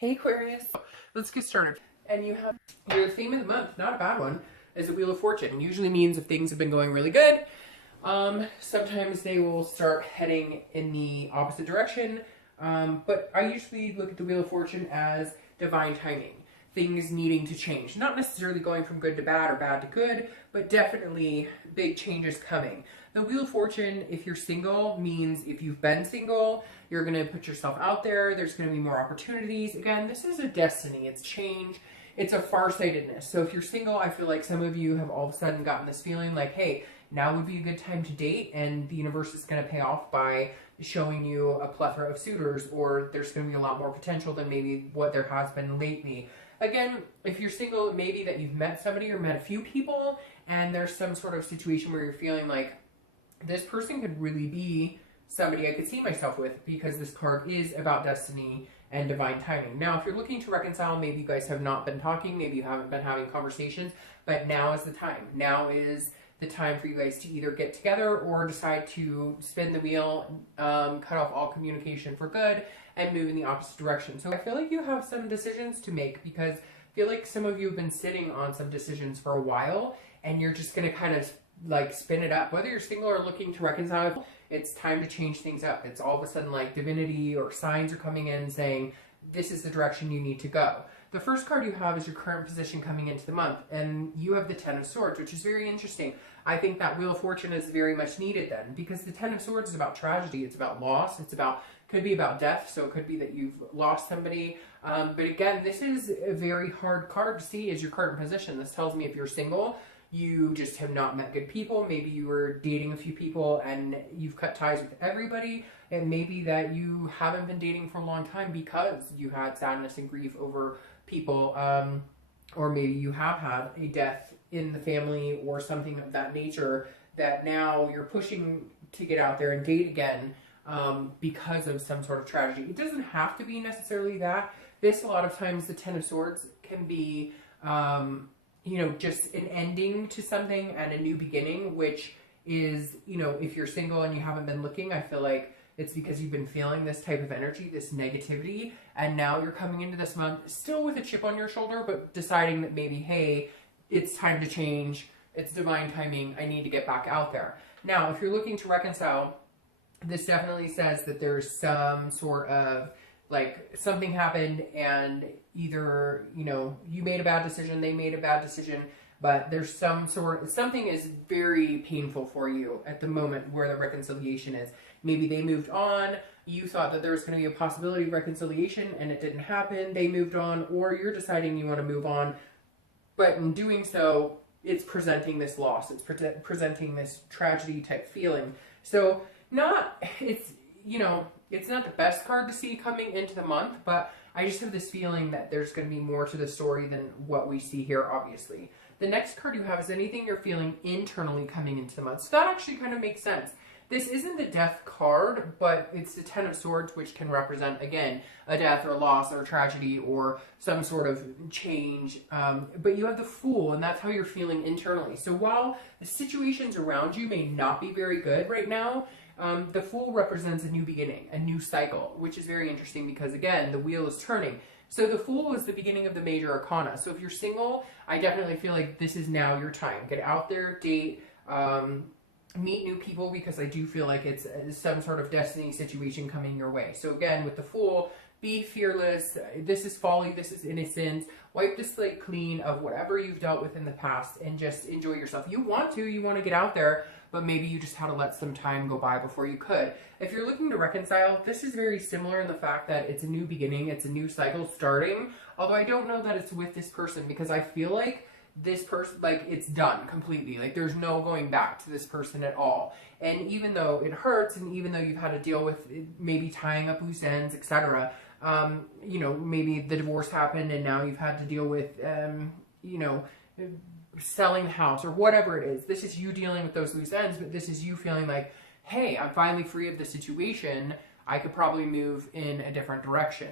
Hey Aquarius, let's get started. And you have your theme of the month, not a bad one, is the Wheel of Fortune. Usually means if things have been going really good, sometimes they will start heading in the opposite direction. But I usually look at the Wheel of Fortune as divine timing. Things needing to change. Not necessarily going from good to bad or bad to good, but definitely big changes coming. The Wheel of Fortune, if you're single, means if you've been single, you're going to put yourself out there. There's going to be more opportunities. Again, this is a destiny. It's change. It's a farsightedness. So if you're single, I feel like some of you have all of a sudden gotten this feeling like, hey, now would be a good time to date, and the universe is going to pay off by showing you a plethora of suitors, or there's going to be a lot more potential than maybe what there has been lately. Again, if you're single, it may be that you've met somebody or met a few people, and there's some sort of situation where you're feeling like this person could really be somebody I could see myself with, because this card is about destiny and divine timing. Now, if you're looking to reconcile, maybe you guys have not been talking, maybe you haven't been having conversations, but now is the time. Now is the time for you guys to either get together or decide to spin the wheel, cut off all communication for good, and move in the opposite direction. So I feel like you have some decisions to make, because I feel like some of you have been sitting on some decisions for a while, and you're just going to kind of like spin it up. Whether you're single or looking to reconcile, it's time to change things up. It's all of a sudden like divinity or signs are coming in saying, this is the direction you need to go. The first card you have is your current position coming into the month, and you have the Ten of Swords, which is very interesting. I think that Wheel of Fortune is very much needed then, because the Ten of Swords is about tragedy, it's about loss, could be about death, so it could be that you've lost somebody. But again, this is a very hard card to see as your current position. This tells me if you're single, you just have not met good people. Maybe you were dating a few people and you've cut ties with everybody. And maybe that you haven't been dating for a long time because you had sadness and grief over people. Or maybe you have had a death in the family or something of that nature that now you're pushing to get out there and date again because of some sort of tragedy. It doesn't have to be necessarily that. This, a lot of times, the Ten of Swords can be just an ending to something and a new beginning, which is, if you're single and you haven't been looking, I feel like it's because you've been feeling this type of energy, this negativity, and now you're coming into this month still with a chip on your shoulder, but deciding that maybe, hey, it's time to change, it's divine timing, I need to get back out there. Now, if you're looking to reconcile, this definitely says that there's some sort of like something happened and either, you made a bad decision, they made a bad decision, but there's something is very painful for you at the moment where the reconciliation is. Maybe they moved on, you thought that there was going to be a possibility of reconciliation and it didn't happen, they moved on, or you're deciding you want to move on, but in doing so, it's presenting this loss, it's presenting this tragedy type feeling. So it's not the best card to see coming into the month, but I just have this feeling that there's going to be more to the story than what we see here, obviously. The next card you have is anything you're feeling internally coming into the month. So that actually kind of makes sense. This isn't the death card, but it's the Ten of Swords, which can represent, again, a death or loss or tragedy or some sort of change. But you have the Fool, and that's how you're feeling internally. So while the situations around you may not be very good right now, the Fool represents a new beginning, a new cycle, which is very interesting because, again, the wheel is turning. So the Fool is the beginning of the major arcana. So if you're single, I definitely feel like this is now your time. Get out there, date, meet new people, because I do feel like it's some sort of destiny situation coming your way. So again, with the Fool, be fearless. This is folly. This is innocence. Wipe the slate clean of whatever you've dealt with in the past and just enjoy yourself. You want to get out there, but maybe you just had to let some time go by before you could. If you're looking to reconcile, this is very similar in the fact that it's a new beginning, it's a new cycle starting, although I don't know that it's with this person, because I feel like this person, like, it's done completely. Like, there's no going back to this person at all. And even though it hurts, and even though you've had to deal with maybe tying up loose ends, etc., maybe the divorce happened and now you've had to deal with, selling the house or whatever it is. This is you dealing with those loose ends, but this is you feeling like, hey, I'm finally free of the situation. I could probably move in a different direction.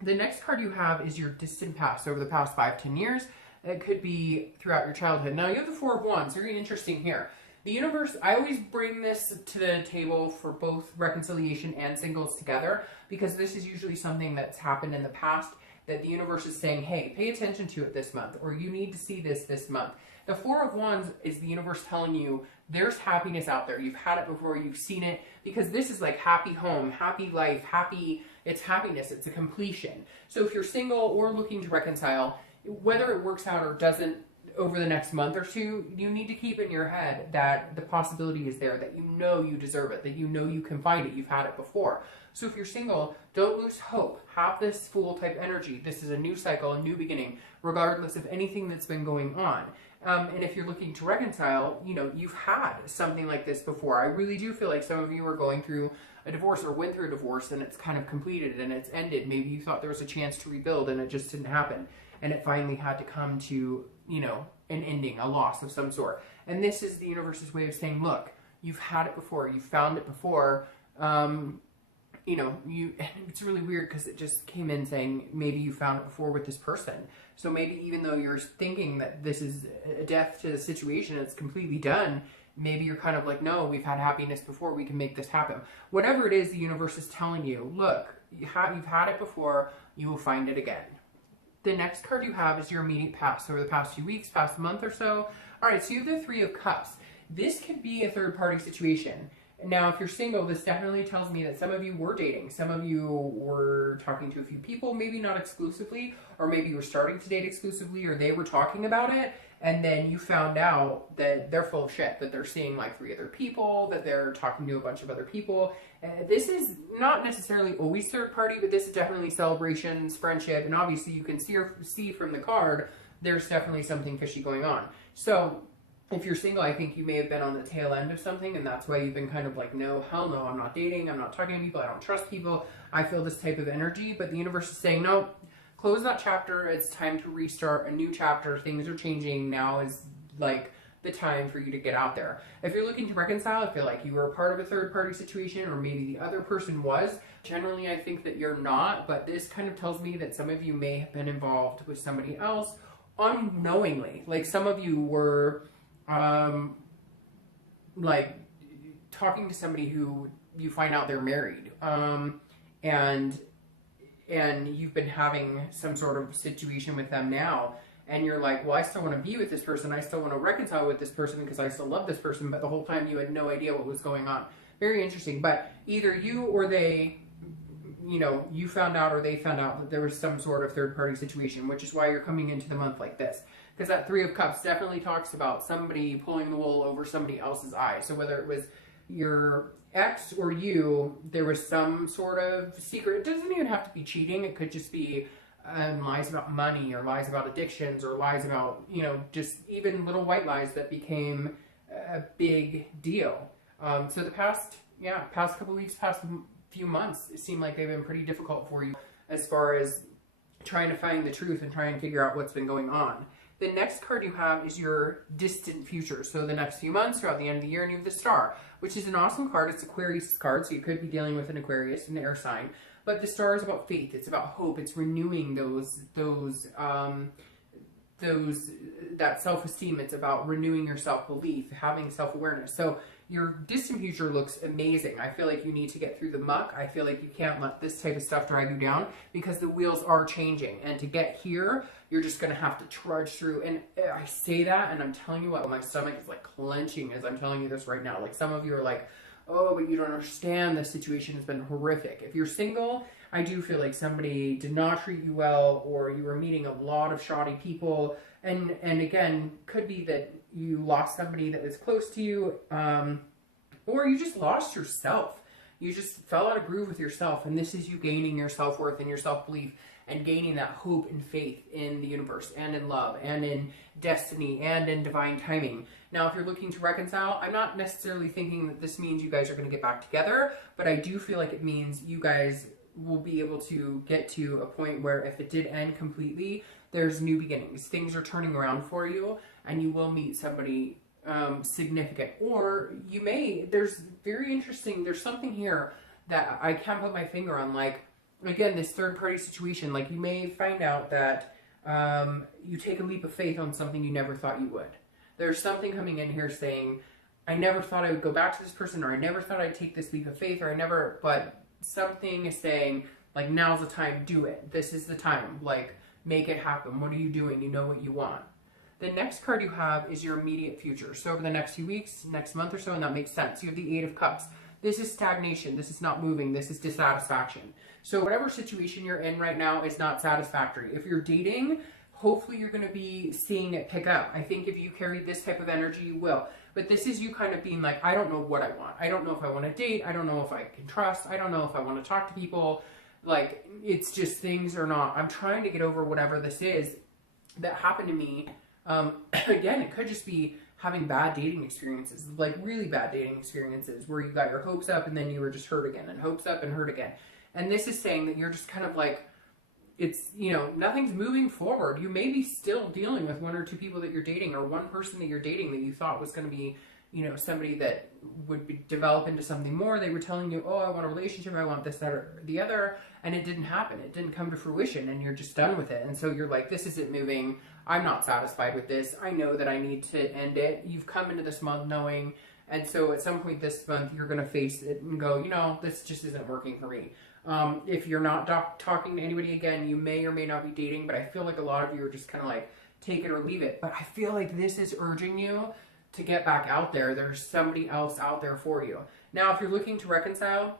The next card you have is your distant past, over the past 5-10 years. It could be throughout your childhood. Now, you have the Four of Wands. Very interesting here. The universe, I always bring this to the table for both reconciliation and singles together, because this is usually something that's happened in the past that the universe is saying, hey, pay attention to it this month, or you need to see this month. The Four of Wands is the universe telling you there's happiness out there. You've had it before, you've seen it, because this is like happy home, happy life, it's happiness, it's a completion. So if you're single or looking to reconcile, whether it works out or doesn't over the next month or two, you need to keep in your head that the possibility is there, that you know you deserve it, that you know you can find it, you've had it before. So if you're single, don't lose hope. Have this Fool type energy. This is a new cycle, a new beginning, regardless of anything that's been going on. And if you're looking to reconcile, you know, you've had something like this before. I really do feel like some of you are going through a divorce or went through a divorce and it's kind of completed and it's ended. Maybe you thought there was a chance to rebuild and it just didn't happen. And it finally had to come to, you know, an ending, a loss of some sort. And this is the universe's way of saying, look, you've had it before, you found it before. You know, it's really weird because it just came in saying maybe you found it before with this person. So maybe even though you're thinking that this is a death to the situation, it's completely done, maybe you're kind of like, no, we've had happiness before, we can make this happen. Whatever it is, the universe is telling you, look, you've had it before, you will find it again. The next card you have is your immediate past, over the past few weeks, past month or so. All right, so you have the Three of Cups. This could be a third-party situation. Now, if you're single, this definitely tells me that some of you were dating. Some of you were talking to a few people, maybe not exclusively, or maybe you were starting to date exclusively, or they were talking about it, and then you found out that they're full of shit, that they're seeing like 3 other people, that they're talking to a bunch of other people. This is not necessarily always third party, but this is definitely celebrations, friendship, and obviously you can see from the card, there's definitely something fishy going on. So if you're single, I think you may have been on the tail end of something, and that's why you've been kind of like, no, hell no, I'm not dating, I'm not talking to people, I don't trust people, I feel this type of energy, but the universe is saying, no, close that chapter, it's time to restart a new chapter, things are changing, now is like the time for you to get out there. If you're looking to reconcile, I feel like you were a part of a third-party situation, or maybe the other person was. Generally, I think that you're not, but this kind of tells me that some of you may have been involved with somebody else unknowingly. Like some of you were like talking to somebody who you find out they're married, and you've been having some sort of situation with them now, and you're like, well, I still want to be with this person, I still want to reconcile with this person because I still love this person, but the whole time you had no idea what was going on. Very interesting. But either you or they, you know, you found out or they found out that there was some sort of third-party situation, which is why you're coming into the month like this. Because that Three of Cups definitely talks about somebody pulling the wool over somebody else's eyes. So whether it was your ex or you, there was some sort of secret. It doesn't even have to be cheating. It could just be lies about money, or lies about addictions, or lies about, you know, just even little white lies that became a big deal. So the past couple weeks, past few months, it seemed like they've been pretty difficult for you as far as trying to find the truth and trying to figure out what's been going on. The next card you have is your distant future. So the next few months, throughout the end of the year, and you have the Star, which is an awesome card. It's Aquarius card, so you could be dealing with an Aquarius, an air sign. But the Star is about faith. It's about hope. It's renewing that self-esteem. It's about renewing your self-belief, having self-awareness. So your distant future looks amazing. I feel like you need to get through the muck. I feel like you can't let this type of stuff drag you down, because the wheels are changing. And to get here, you're just going to have to trudge through. And I say that, and I'm telling you what, my stomach is like clenching as I'm telling you this right now. Like some of you are like, oh, but you don't understand, the situation has been horrific. If you're single, I do feel like somebody did not treat you well, or you were meeting a lot of shoddy people. And again, could be that you lost somebody that was close to you, or you just lost yourself. You just fell out of groove with yourself, and this is you gaining your self-worth and your self-belief, and gaining that hope and faith in the universe, and in love, and in destiny, and in divine timing. Now, if you're looking to reconcile, I'm not necessarily thinking that this means you guys are going to get back together, but I do feel like it means you guys will be able to get to a point where if it did end completely, there's new beginnings. Things are turning around for you, and you will meet somebody significant. Or you may, there's something here that I can't put my finger on. Like, again, this third-party situation, like you may find out that you take a leap of faith on something you never thought you would. There's something coming in here saying, I never thought I would go back to this person, or I never thought I'd take this leap of faith, or but something is saying, like, now's the time, do it. This is the time, like, make it happen. What are you doing? You know what you want. The next card you have is your immediate future. So over the next few weeks, next month or so, and that makes sense. You have the Eight of Cups. This is stagnation. This is not moving. This is dissatisfaction. So whatever situation you're in right now is not satisfactory. If you're dating, hopefully you're going to be seeing it pick up. I think if you carry this type of energy, you will. But this is you kind of being like, I don't know what I want. I don't know if I want to date. I don't know if I can trust. I don't know if I want to talk to people. Like, it's just things are not. I'm trying to get over whatever this is that happened to me. Again, it could just be having bad dating experiences, like really bad dating experiences where you got your hopes up and then you were just hurt again, and hopes up and hurt again. And this is saying that you're just kind of like, it's, you know, nothing's moving forward. You may be still dealing with one or two people that you're dating, or one person that you're dating that you thought was going to be, you know, somebody that would develop into something more. They were telling you, oh, I want a relationship, I want this, that, or the other, and it didn't happen. It didn't come to fruition, and you're just done with it. And so you're like, this isn't moving. I'm not satisfied with this. I know that I need to end it. You've come into this month knowing, and so at some point this month, you're going to face it and go, you know, this just isn't working for me. If you're not talking to anybody again, you may or may not be dating, but I feel like a lot of you are just kind of like, take it or leave it. But I feel like this is urging you to get back out there. There's somebody else out there for you. Now, if you're looking to reconcile,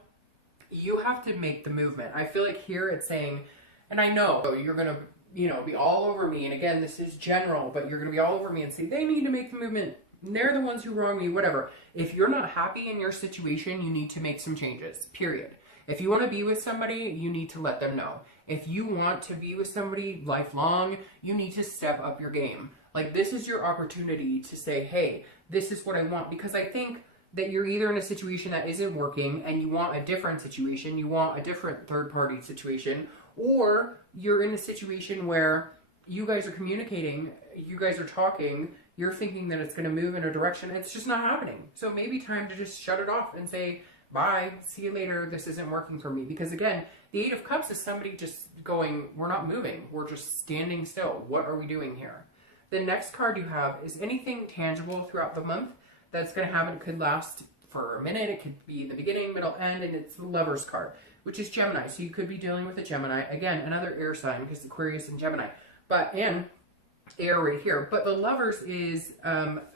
you have to make the movement. I feel like here it's saying, and I know you're going to, you know, be all over me. And again, this is general, but you're going to be all over me and say, they need to make the movement. They're the ones who wrong me, whatever. If you're not happy in your situation, you need to make some changes, period. If you want to be with somebody, you need to let them know. If you want to be with somebody lifelong, you need to step up your game. Like, this is your opportunity to say, hey, this is what I want. Because I think that you're either in a situation that isn't working and you want a different situation, you want a different third-party situation, or you're in a situation where you guys are communicating, you guys are talking, you're thinking that it's going to move in a direction, it's just not happening. So maybe time to just shut it off and say, bye, see you later, this isn't working for me. Because again, the Eight of Cups is somebody just going, we're not moving, we're just standing still. What are we doing here? The next card you have is anything tangible throughout the month that's going to happen. It could last for a minute, it could be the beginning, middle, end, and it's the Lovers card, which is Gemini. So you could be dealing with a Gemini. Again, another air sign, because Aquarius and Gemini. And air right here. But the Lovers is,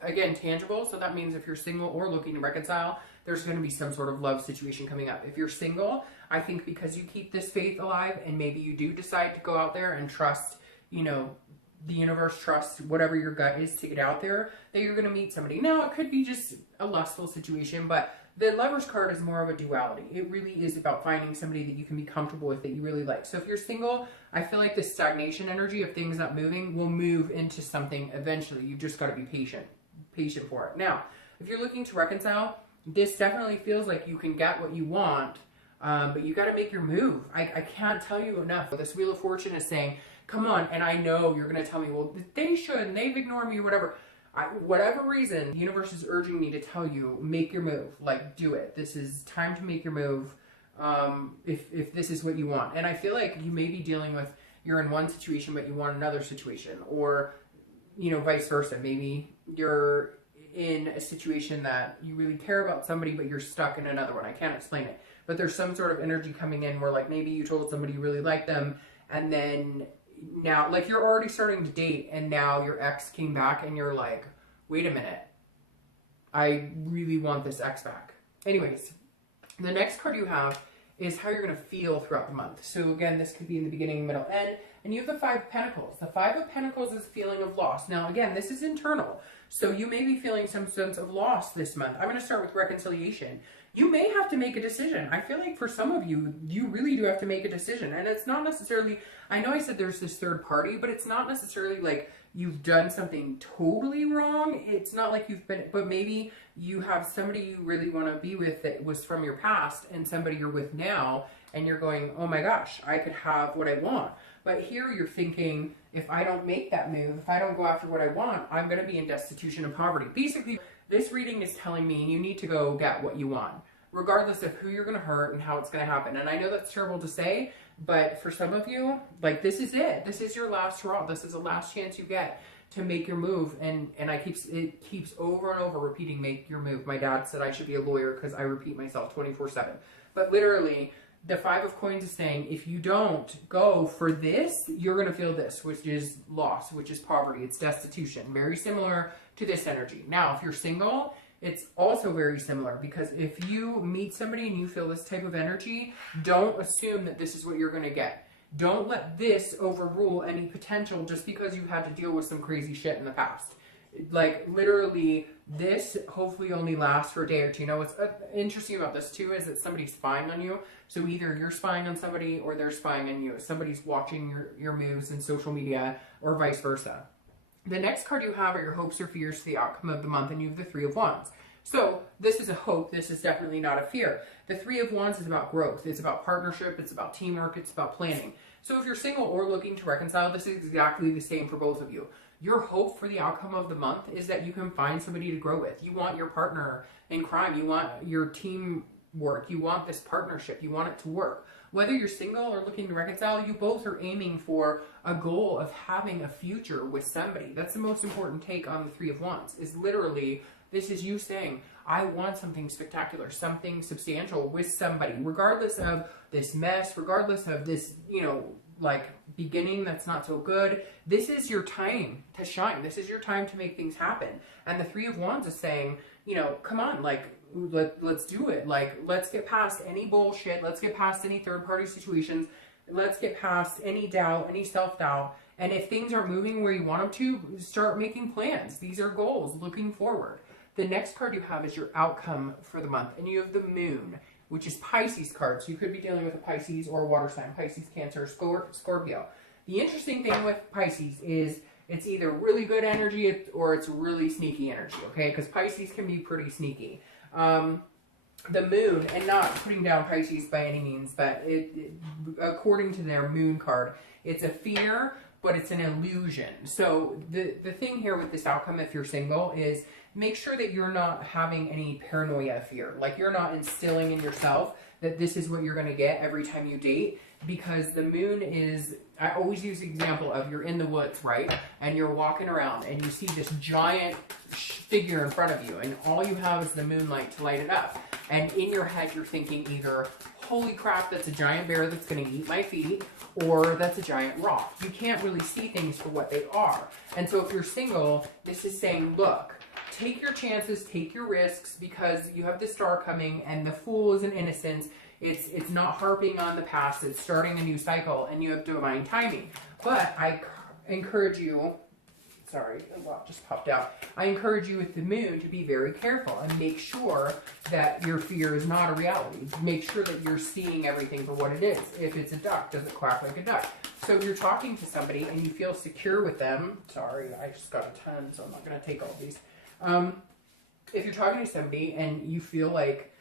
again, tangible. So that means if you're single or looking to reconcile, there's going to be some sort of love situation coming up. If you're single, I think because you keep this faith alive and maybe you do decide to go out there and trust, you know, the universe, trust whatever your gut is to get out there, that you're going to meet somebody. Now, it could be just a lustful situation, but the Lovers card is more of a duality. It really is about finding somebody that you can be comfortable with, that you really like. So if you're single, I feel like this stagnation energy of things not moving will move into something eventually. You've just got to be patient for it. Now, if you're looking to reconcile, this definitely feels like you can get what you want, but you got to make your move. I can't tell you enough. This Wheel of Fortune is saying, come on, and I know you're going to tell me, well, they should, and they've ignored me or whatever. Whatever reason, the universe is urging me to tell you, make your move. Like, do it. This is time to make your move if this is what you want. And I feel like you may be dealing with, you're in one situation, but you want another situation. Or, you know, vice versa. Maybe you're in a situation that you really care about somebody, but you're stuck in another one. I can't explain it. But there's some sort of energy coming in where, like, maybe you told somebody you really like them, and then now, like, you're already starting to date, and now your ex came back, and you're like, wait a minute, I really want this ex back. Anyways, the next card you have is how you're going to feel throughout the month. So again, this could be in the beginning, middle, end, and you have the Five of Pentacles. The Five of Pentacles is a feeling of loss. Now, again, this is internal, so you may be feeling some sense of loss this month. I'm going to start with reconciliation. You may have to make a decision. I feel like for some of you, you really do have to make a decision. And it's not necessarily, I know I said there's this third party, but it's not necessarily like you've done something totally wrong. It's not like you've been, but maybe you have somebody you really want to be with that was from your past and somebody you're with now, and you're going, oh my gosh, I could have what I want. But here you're thinking, if I don't make that move, if I don't go after what I want, I'm going to be in destitution and poverty. Basically, this reading is telling me you need to go get what you want. regardless of who you're going to hurt and how it's going to happen. And I know that's terrible to say, but for some of you, like, this is it. This is your last hurrah. This is the last chance you get to make your move. And it keeps over and over repeating, make your move. My dad said I should be a lawyer because I repeat myself 24/7. But literally, the Five of Coins is saying, if you don't go for this, you're going to feel this, which is loss, which is poverty. It's destitution. Very similar to this energy. Now, if you're single, it's also very similar, because if you meet somebody and you feel this type of energy, don't assume that this is what you're going to get. Don't let this overrule any potential just because you had to deal with some crazy shit in the past. Like, literally, this hopefully only lasts for a day or two. You know, what's interesting about this too is that somebody's spying on you. So either you're spying on somebody or they're spying on you. Somebody's watching your moves in social media, or vice versa. The next card you have are your hopes or fears for the outcome of the month, and you have the Three of Wands. So this is a hope. This is definitely not a fear. The Three of Wands is about growth. It's about partnership. It's about teamwork. It's about planning. So if you're single or looking to reconcile, this is exactly the same for both of you. Your hope for the outcome of the month is that you can find somebody to grow with. You want your partner in crime. You want your teamwork. You want this partnership. You want it to work. Whether you're single or looking to reconcile, you both are aiming for a goal of having a future with somebody. That's the most important take on the Three of Wands, is literally, this is you saying, I want something spectacular, something substantial with somebody, regardless of this mess, regardless of this, you know, like, beginning that's not so good. This is your time to shine. This is your time to make things happen. And the Three of Wands is saying, you know, come on, like, let's do it. Like, let's get past any bullshit. Let's get past any third-party situations. Let's get past any doubt, any self-doubt. And if things aren't moving where you want them to, start making plans. These are goals, looking forward. The next card you have is your outcome for the month, and you have the Moon, which is Pisces card. So you could be dealing with a Pisces or a water sign, Pisces, Cancer, Scorpio. The interesting thing with Pisces is it's either really good energy or it's really sneaky energy, okay? Because Pisces can be pretty sneaky. The Moon, and not putting down Pisces by any means, but according to their Moon card, it's a fear, but it's an illusion. So the thing here with this outcome, if you're single, is make sure that you're not having any paranoia fear. Like, you're not instilling in yourself that this is what you're going to get every time you date, because the Moon is, I always use the example of, you're in the woods, right? And you're walking around and you see this giant figure in front of you, and all you have is the moonlight to light it up. And in your head, you're thinking either, holy crap, that's a giant bear that's going to eat my feet, or that's a giant rock. You can't really see things for what they are. And so if you're single, this is saying, look, take your chances, take your risks, because you have the Star coming, and the Fool is an innocence. It's not harping on the past. It's starting a new cycle, and you have divine timing. But I encourage you, sorry, a lot just popped out. I encourage you with the Moon to be very careful and make sure that your fear is not a reality. Make sure that you're seeing everything for what it is. If it's a duck, does it quack like a duck? So if you're talking to somebody and you feel secure with them, sorry, I just got a ton, so I'm not going to take all these. If you're talking to somebody and you feel like,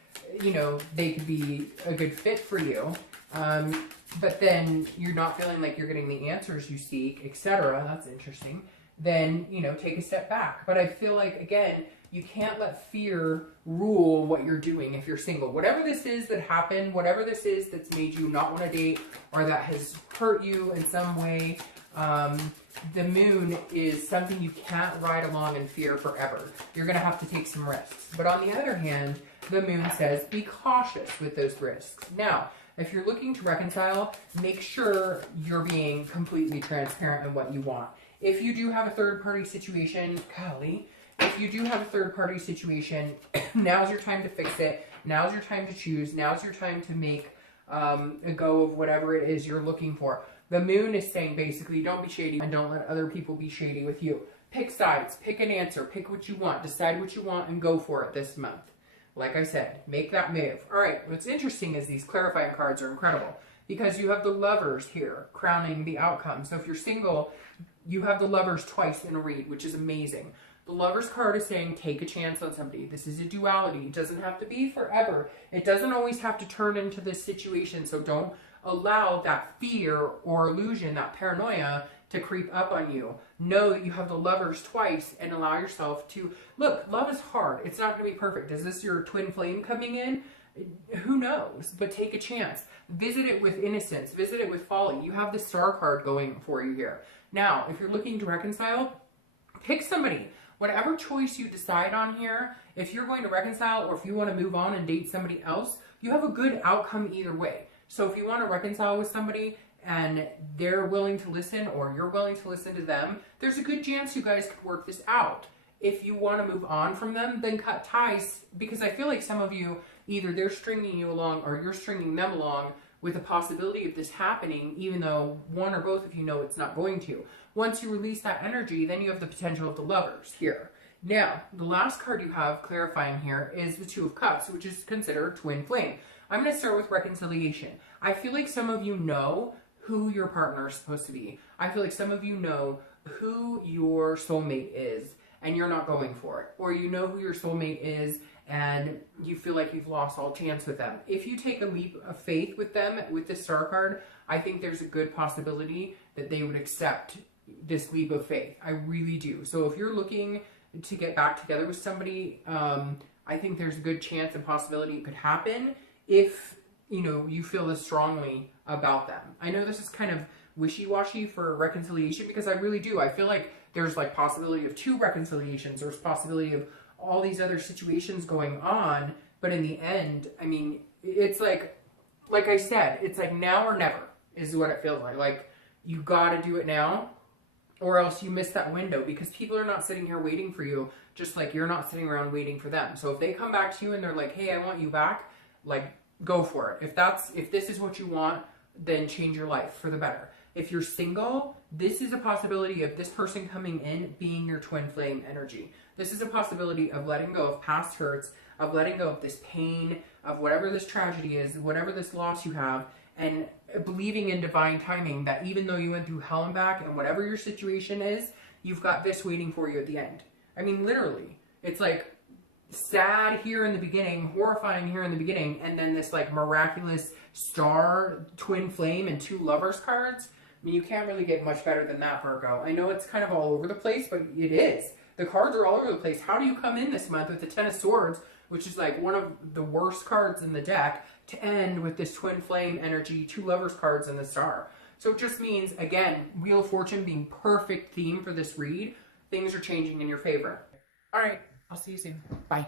you know, they could be a good fit for you, but then you're not feeling like you're getting the answers you seek, etc., that's interesting, then, you know, take a step back. But I feel like, again, you can't let fear rule what you're doing if you're single. Whatever this is that happened, whatever this is that's made you not want to date, or that has hurt you in some way, the Moon is something you can't ride along in fear forever. You're going to have to take some risks. But on the other hand, the Moon says be cautious with those risks. Now, if you're looking to reconcile, make sure you're being completely transparent in what you want. If you do have a third-party situation, golly, if you do have a third-party situation, now's your time to fix it. Now's your time to choose. Now's your time to make a go of whatever it is you're looking for. The Moon is saying, basically, don't be shady and don't let other people be shady with you. Pick sides, pick an answer, pick what you want, decide what you want, and go for it this month. Like I said, make that move. All right, what's interesting is these clarifying cards are incredible, because you have the Lovers here crowning the outcome. So if you're single, you have the Lovers twice in a read, which is amazing. The Lovers card is saying, take a chance on somebody. This is a duality. It doesn't have to be forever. It doesn't always have to turn into this situation, so don't allow that fear or illusion, that paranoia, to creep up on you. Know that you have the Lovers twice and allow yourself to, look, love is hard. It's not going to be perfect. Is this your twin flame coming in? Who knows? But take a chance. Visit it with innocence. Visit it with folly. You have the Star card going for you here. Now, if you're looking to reconcile, pick somebody. Whatever choice you decide on here, if you're going to reconcile or if you want to move on and date somebody else, you have a good outcome either way. So if you want to reconcile with somebody and they're willing to listen or you're willing to listen to them, there's a good chance you guys could work this out. If you want to move on from them, then cut ties, because I feel like some of you, either they're stringing you along or you're stringing them along with the possibility of this happening, even though one or both of you know it's not going to. Once you release that energy, then you have the potential of the Lovers here. Now, the last card you have clarifying here is the Two of Cups, which is considered twin flame. I'm going to start with reconciliation. I feel like some of you know who your partner is supposed to be. I feel like some of you know who your soulmate is and you're not going for it. Or you know who your soulmate is and you feel like you've lost all chance with them. If you take a leap of faith with them, with the Star card, I think there's a good possibility that they would accept this leap of faith. I really do. So if you're looking to get back together with somebody, I think there's a good chance and possibility it could happen if, you know, you feel this strongly about them. I know this is kind of wishy-washy for reconciliation because I really do. I feel like there's like possibility of 2 reconciliations. There's possibility of all these other situations going on. But in the end, I mean, it's like I said, it's like now or never is what it feels like. Like, you got to do it now or else you miss that window, because people are not sitting here waiting for you, just like you're not sitting around waiting for them. So if they come back to you and they're like, hey, I want you back, like, go for it. If this is what you want, then change your life for the better. If you're single, this is a possibility of this person coming in being your twin flame energy. This is a possibility of letting go of past hurts, of letting go of this pain, of whatever this tragedy is, whatever this loss you have, and believing in divine timing that even though you went through hell and back and whatever your situation is, you've got this waiting for you at the end. I mean, literally. It's like sad here in the beginning, horrifying here in the beginning, and then this like miraculous Star, twin flame, and 2 Lovers cards. I mean, you can't really get much better than that, Virgo. I know it's kind of all over the place, but it is. The cards are all over the place. How do you come in this month with the 10 of Swords, which is like one of the worst cards in the deck, to end with this twin flame energy, 2 Lovers cards, and the Star? So it just means, again, Wheel of Fortune being perfect theme for this read. Things are changing in your favor. All right. I'll see you soon. Bye.